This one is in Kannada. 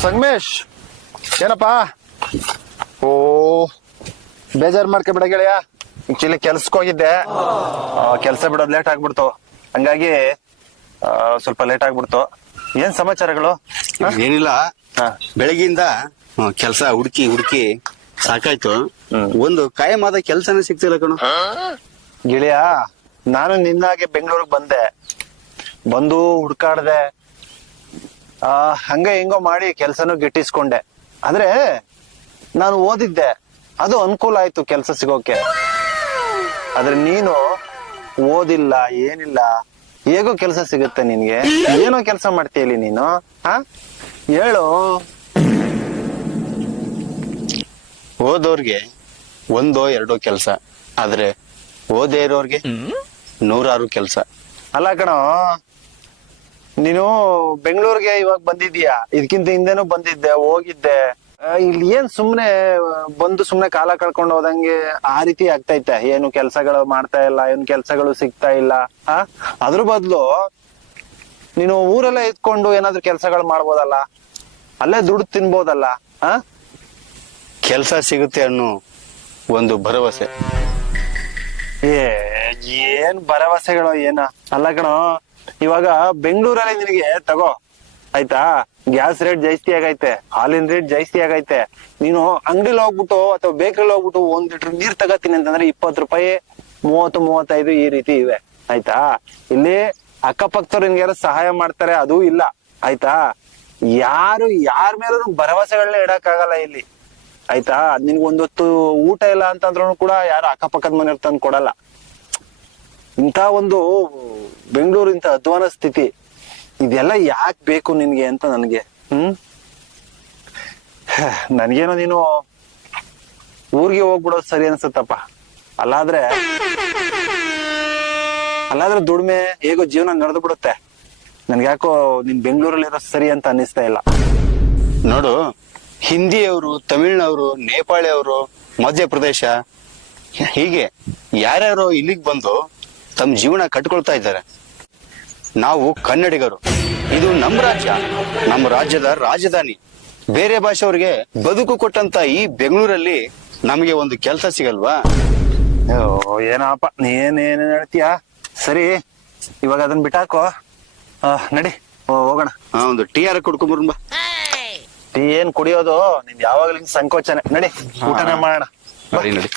ಸಂಗಮೇಶ್ ಏನಪ್ಪಾ? ಓ ಬೇಜಾರ್ ಮಾಡ್ಕೊಬಿಡ ಗೆಳೆಯ. ಆಕ್ಚುಲಿ ಕೆಲ್ಸಕ್ಕೆ ಹೋಗಿದ್ದೆ, ಕೆಲ್ಸ ಬಿಡೋದ್ ಲೇಟ್ ಆಗ್ಬಿಡ್ತು, ಹಂಗಾಗಿ ಸ್ವಲ್ಪ ಲೇಟ್ ಆಗ್ಬಿಡ್ತು. ಏನ್ ಸಮಾಚಾರಗಳು? ಏನಿಲ್ಲ, ಬೆಳಗ್ಗಿಂದ ಕೆಲ್ಸ ಹುಡುಕಿ ಹುಡುಕಿ ಸಾಕಾಯ್ತು. ಒಂದು ಕಾಯಮಾದ ಕೆಲ್ಸನೇ ಸಿಗ್ತಿಲ್ಲ ಕಣು. ಗೆಳೆಯ, ನಾನು ನಿನ್ನಾಗೆ ಬೆಂಗಳೂರಿಗೆ ಬಂದು ಹುಡ್ಕಾಡ್ದೆ, ಹಂಗ ಹೆಂಗೋ ಮಾಡಿ ಕೆಲ್ಸನೂ ಗಿಟ್ಟಿಸ್ಕೊಂಡೆ. ಆದ್ರೆ ನಾನು ಓದಿದ್ದೆ, ಅದು ಅನುಕೂಲ ಆಯ್ತು ಕೆಲ್ಸ ಸಿಗೋಕೆ. ಆದ್ರೆ ನೀನು ಓದಿಲ್ಲ, ಏನಿಲ್ಲ, ಹೇಗೋ ಕೆಲ್ಸ ಸಿಗುತ್ತೆ ನಿನ್ಗೆ? ಏನೋ ಕೆಲ್ಸ ಮಾಡ್ತೀಯಲಿ ನೀನು? ಹೇಳು. ಓದೋರ್ಗೆ ಒಂದೋ ಎರಡೋ ಕೆಲ್ಸ, ಆದ್ರೆ ಓದೇ ಇರೋರ್ಗೆ ನೂರಾರು ಕೆಲ್ಸ. ಅಲ್ಲ ಕಣೋ, ನೀನು ಬೆಂಗಳೂರಿಗೆ ಇವಾಗ ಬಂದಿದ್ಯಾ, ಇದಕ್ಕಿಂತ ಹಿಂದೆನೂ ಬಂದಿದ್ದೆ, ಹೋಗಿದ್ದೆ. ಇಲ್ಲಿ ಏನ್ ಸುಮ್ನೆ ಬಂದು ಸುಮ್ನೆ ಕಾಲ ಕಳ್ಕೊಂಡು ಹೋದಂಗೆ ಆ ರೀತಿ ಆಗ್ತೈತೆ. ಏನು ಕೆಲ್ಸಗಳು ಮಾಡ್ತಾ ಇಲ್ಲ, ಏನು ಕೆಲ್ಸಗಳು ಸಿಗ್ತಾ ಇಲ್ಲ. ಅದ್ರ ಬದ್ಲು ನೀನು ಊರಲ್ಲೇ ಇದ್ಕೊಂಡು ಏನಾದ್ರು ಕೆಲ್ಸಗಳು ಮಾಡ್ಬೋದಲ್ಲ, ಅಲ್ಲೇ ದುಡ್ಡು ತಿನ್ಬೋದಲ್ಲ. ಕೆಲ್ಸ ಸಿಗುತ್ತೆ ಅನ್ನೋ ಒಂದು ಭರವಸೆ. ಏನ್ ಭರವಸೆಗಳು ಏನ? ಅಲ್ಲ ಕಣೋ, ಇವಾಗ ಬೆಂಗಳೂರಲ್ಲಿ ನಿನಗೆ ತಗೋ ಆಯ್ತಾ, ಗ್ಯಾಸ್ ರೇಟ್ ಜಾಸ್ತಿ ಆಗೈತೆ, ಹಾಲಿನ ರೇಟ್ ಜಾಸ್ತಿ ಆಗೈತೆ. ನೀನು ಅಂಗಡಿಲಿ ಹೋಗ್ಬಿಟ್ಟು ಅಥವಾ ಬೇಕರಿಲಿ ಹೋಗ್ಬಿಟ್ಟು 1 ಲೀಟರ್ ನೀರ್ ತಗೋತೀನಿ ಅಂತಂದ್ರೆ 20 ರೂಪಾಯಿ, 30-35 ಈ ರೀತಿ ಇವೆ. ಆಯ್ತಾ, ಇಲ್ಲಿ ಅಕ್ಕಪಕ್ಕದವ್ರು ನಿನ್ಗೆ ಸಹಾಯ ಮಾಡ್ತಾರೆ, ಅದೂ ಇಲ್ಲ. ಆಯ್ತಾ, ಯಾರ ಮೇಲೂ ಭರವಸೆಗಳನ್ನ ಇಡಕ್ ಆಗಲ್ಲ ಇಲ್ಲಿ. ಆಯ್ತಾ, ನಿನ್ಗೆ ಒಂದೊತ್ತು ಊಟ ಇಲ್ಲ ಅಂತಂದ್ರೂ ಕೂಡ ಯಾರು ಅಕ್ಕಪಕ್ಕದ ಮನೆಯವ್ರು ತಂದು ಕೊಡಲ್ಲ. ಇಂಥ ಒಂದು ಬೆಂಗಳೂರು ಇಂಥ ಅಧ್ವಾನ ಸ್ಥಿತಿ, ಇದೆಲ್ಲ ಯಾಕೆ ಬೇಕು ನಿನ್ಗೆ ಅಂತ ನನಗೆ. ನನ್ಗೇನೋ ನೀನು ಊರಿಗೆ ಹೋಗ್ಬಿಡೋದು ಸರಿ ಅನ್ಸುತ್ತಪ್ಪ. ಅಲ್ಲಾದ್ರೆ ದುಡಿಮೆ ಹೇಗೋ ಜೀವನ ನಡೆದು ಬಿಡುತ್ತೆ. ನನ್ಗ್ಯಾಕೋ ನಿನ್ ಬೆಂಗಳೂರಲ್ಲಿ ಸರಿ ಅಂತ ಅನ್ನಿಸ್ತಾ ಇಲ್ಲ. ನೋಡು, ಹಿಂದಿಯವರು, ತಮಿಳ್ನವರು, ನೇಪಾಳಿಯವರು, ಮಧ್ಯಪ್ರದೇಶ, ಹೀಗೆ ಯಾರ್ಯಾರೋ ಇಲ್ಲಿಗೆ ಬಂದು ತಮ್ಮ ಜೀವನ ಕಟ್ಕೊಳ್ತಾ ಇದ್ದಾರೆ. ನಾವು ಕನ್ನಡಿಗರು, ಇದು ನಮ್ಮ ರಾಜ್ಯ, ನಮ್ಮ ರಾಜ್ಯದ ರಾಜಧಾನಿ. ಬೇರೆ ಭಾಷೆಯವ್ರಿಗೆ ಬದುಕು ಕೊಟ್ಟಂತ ಈ ಬೆಂಗಳೂರಲ್ಲಿ ನಮಗೆ ಒಂದು ಕೆಲಸ ಸಿಗಲ್ವಾ? ಏನಪ್ಪ ನೀನೇನ್ ಹೇಳ್ತೀಯ? ಸರಿ, ಇವಾಗ ಅದನ್ನ ಬಿಟ್ಟಾಕೋ, ನಡಿ ಹೋಗೋಣ. ಒಂದು ಟೀ ಯಾರ ಕುಡ್ಕೊಂಬರ್ಬ. ಟೀ ಏನ್ ಕುಡಿಯೋದು? ನಿನ್ ಯಾವಾಗ್ಲೂ ಸಂಕೋಚನೆ. ನಡಿ ಊಟನೇ ಮಾಡೋಣ. ನಡಿ ನಡಿ.